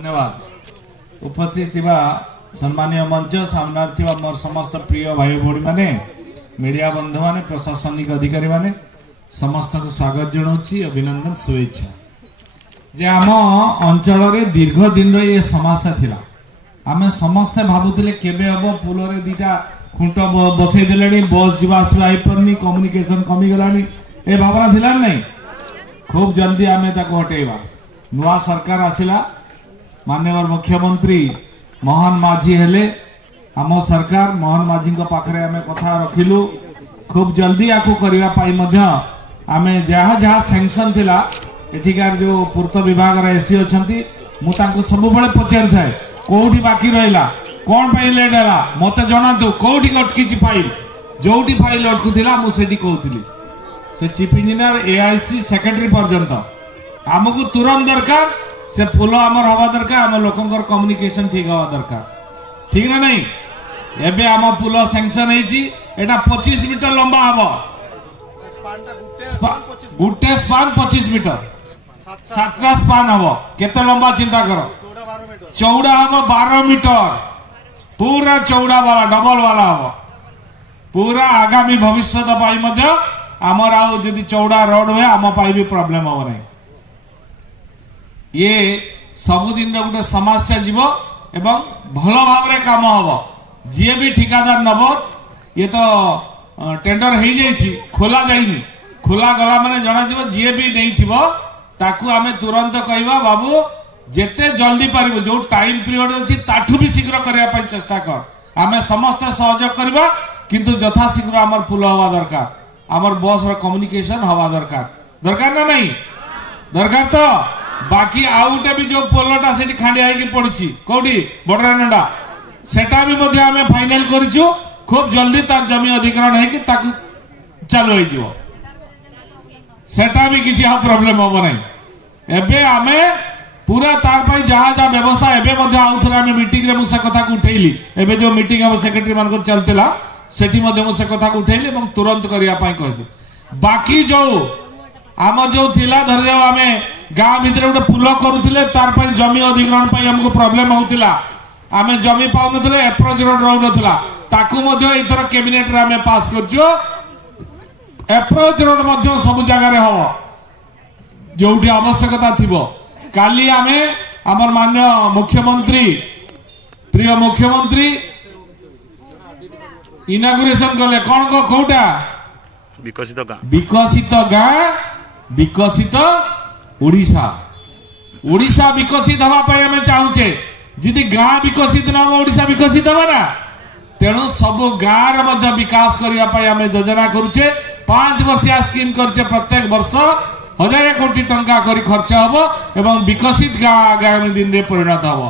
धन्यवाद। उपस्थित सम्मानीय मंच सामने मोर समस्त प्रिय भाई भौणी माने मीडिया बंधु माने प्रशासनिक अधिकारी माने समस्त को स्वागत जनाऊँ अभिनंदन शुभेच्छा। जे आम अंचल दीर्घ दिन ये समस्या थिला आम समस्ते भावुले केबे हम पुल रे दीटा खुंट बसई देले बस जीवा आसवा आईपारनी कम्युनिकेशन कमी गलानी ए भावना थिला नहीं। खूब जल्दी आम हटेबा नुआ सरकार आसिला माननीय मुख्यमंत्री मोहन माझी हेले आम सरकार मोहन माझी पाखरे आम कथा रखिलु खूब जल्दी आकु करबा पाई मध्य आमे जहा जहा सैंक्शन थिला एठिकार जो पूर्त विभाग रे एसी अछंती मु तांको सब बळे पचार थाए कोठी बाकी रहला कोन पाई लेट हला मते जणातु कोठी अटकी छि फाइल जोठी फाइल अटकु थिला मु सेठी कहउतिली से चीफ इंजीनियर एआईसी सेक्रेटरी पर्यंत आमको तुरंत दरकार से पुल आमर हवा दरकार आम लोकंकर कम्युनिकेशन ठीक हवा दरकार ठीक ना नहीं। एबे आम पुल सैंक्शन हेची एटा 25 मीटर लंबा हबो गुटे स्पान 25 मीटर 7टा स्पान हबो केते लंबा चिंता करो चौड़ा हबो 12 मीटर पूरा चौड़ा वाला डबल वाला हबो पूरा आगामी भविष्य पाई मध्य आमर आउ जदि चौड़ा रोड हुए आम पाई भी प्रॉब्लम हम नहीं। ये सबुदिन गोटे समस्या जीव एवं भल भाव काम हम जी भी ठिकादार नब ये तो टेंडर हो जाइए खोला जाइनी खोला गला माने जना जीव जी भी नहीं थिबो ताकू आमे तुरंत कहबा बाबू जेते जल्दी पारिबो जो टाइम पीरियड अछि ताठू भी शीघ्र करिया पई चेष्टा कर आमे समस्त सहयोग करबा किंतु यथा शीघ्र हमर पुल हवा दरकार हमर बस रो कम्युनिकेशन हवा दरकार दरकार ना नहीं दरकार तो बाकी आउटे भी जो पोलटा से खांडिया होगी पड़ी कौटी बड़रानडा सेटा भी मध्य आमे फाइनल करिछु खूब जल्दी तार जमी अधिग्रहण है कि ताकू चालू हो जिवो सेटा भी किछि आ प्रॉब्लम हो नहीं। एबे आमे पूरा तार पई जहा जहा व्यवस्था एबे मध्य आउथरा आमे मीटिंग रे मुसा कथा को उठैली एबे जो मीटिंग हम सेक्रेटरी मान को चलतेला सेठी मध्य मुसा कथा को उठैली एवं तुरंत करिया पई कहली बाकी जो आम जो थिला धर जाओ आमे गाँ भितर गोटे पुल करुले तार पर जमी अधिग्रहण पर हमको प्रॉब्लम होतिला आमे जमी पाउ नथले एप्रोच रोड रहउ नथला ताकू मध्य एथर कैबिनेट रे आमे पास करजो एप्रोच रोड मध्य सब जगह रे हो जोठी आवश्यकता थिबो काली आमे हमर माननीय मुख्यमंत्री प्रिय मुख्यमंत्री इनागुरेशन करले कोन को कोटा विकसित गाँ विकसित ओडिशा ओडिशा विकसित हवा पाई हमें चाहूचे जिदि गाँ विकसित न हो ओडिशा विकसित हवा ना तेणु सब गाँ रे मध्य विकास करबा पाई हमें योजना करूचे 5 वर्षिया स्कीम करचे प्रत्येक वर्ष 1000 कोटी टंका करी खर्च हबो एवं विकसित गाँ आगामी दिन रे परिणत हबो।